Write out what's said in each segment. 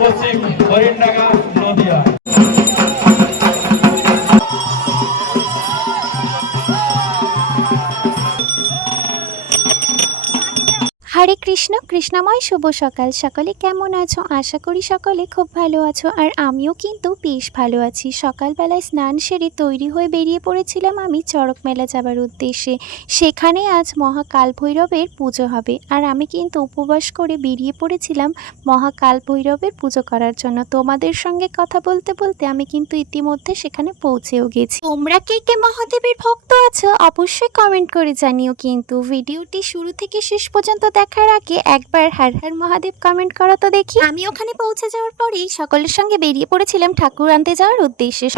পশ্চিম হরিণডাঙ্গা নদিয়া। হরে কৃষ্ণ, কৃষ্ণময় শুভ সকাল। সকলে কেমন আছো? আশা করি সকলে খুব ভালো আছো, আর আমিও কিন্তু বেশ ভালো আছি। সকালবেলায় স্নান সেরে তৈরি হয়ে বেরিয়ে পড়েছিলাম আমি চড়ক মেলা যাবার উদ্দেশ্যে। সেখানে আজ মহাকাল ভৈরবের পুজো হবে, আর আমি কিন্তু উপবাস করে বেরিয়ে পড়েছিলাম মহাকাল ভৈরবের পুজো করার জন্য। তোমাদের সঙ্গে কথা বলতে বলতে আমি কিন্তু ইতিমধ্যে সেখানে পৌঁছেও গেছি। তোমরা কে কে মহাদেবের ভক্ত আছো অবশ্যই কমেন্ট করে জানিও। কিন্তু ভিডিওটি শুরু থেকে শেষ পর্যন্ত দেখার আগে একবার হর হর মহাদেব কমেন্ট করো তো দেখি। আমি ওখানে পৌঁছে যাওয়ার পরেই সকলের সঙ্গে বেরিয়ে পড়েছিলাম ঠাকুর আনতে যাওয়ার উদ্দেশ্যে।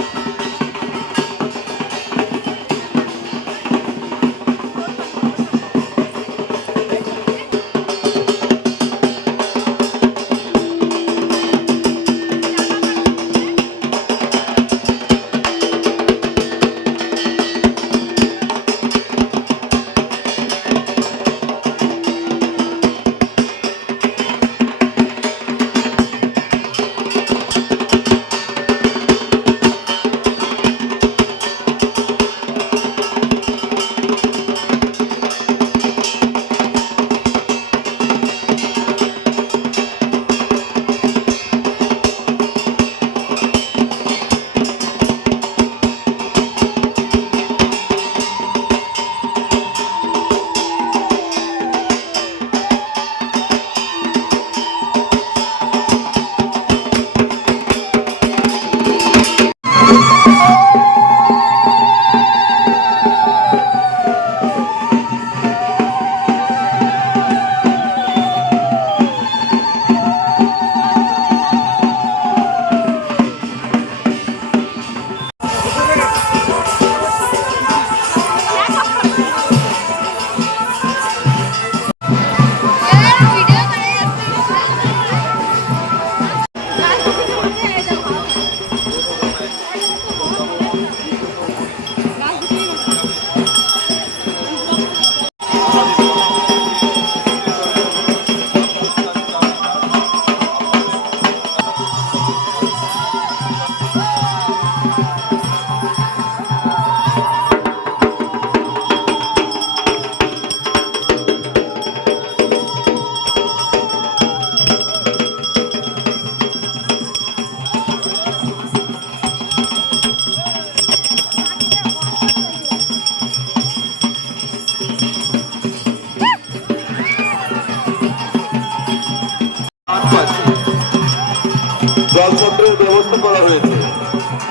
জলছত্রের ব্যবস্থা করা হয়েছে।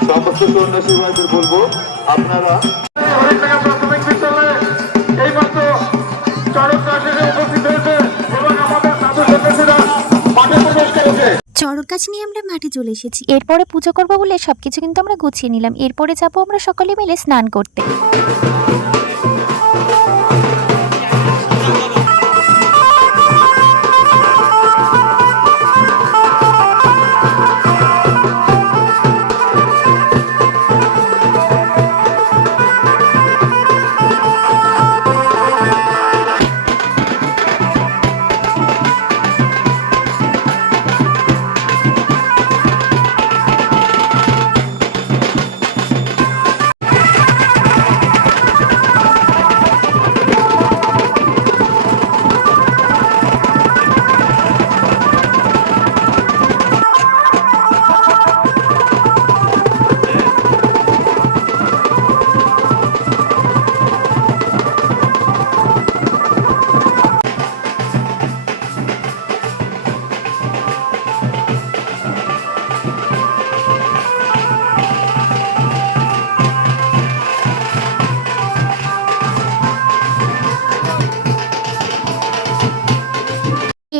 সমস্ত সন্ন্যাসী ভাইদের বলবো আপনারা প্রাথমিক বিদ্যালয়ে এইমাত্র চড়ক গাছে উপস্থিত হয়েছে এবং আমাদের সাধু সন্ন্যাসীরা মাঠে প্রবেশ করেছে। চড়ক গাছ নিয়ে আমরা মাঠে চলে এসেছি। এরপরে পুজো করবো বলে সবকিছু কিন্তু আমরা গুছিয়ে নিলাম। এরপরে যাবো আমরা সকলে মিলে স্নান করতে।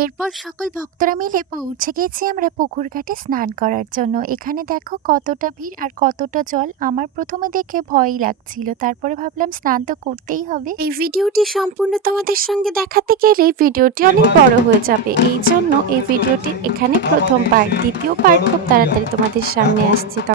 এরপর সকল ভক্তরা মিলে পৌঁছে গেছি আমরা পুকুর ঘাটে স্নান করার জন্য। এখানে দেখো কতটা ভিড় আর কতটা জল। আমার প্রথমে দেখে ভয়ই লাগছিল, তারপরে ভাবলাম স্নান তো করতেই হবে। এই ভিডিওটি সম্পূর্ণ তোমাদের সঙ্গে দেখাতে গেলে ভিডিওটি অনেক বড় হয়ে যাবে, এই জন্য এই ভিডিওটির এখানে প্রথম পার্ট, দ্বিতীয় পার্ট খুব তাড়াতাড়ি তোমাদের সামনে আসছে।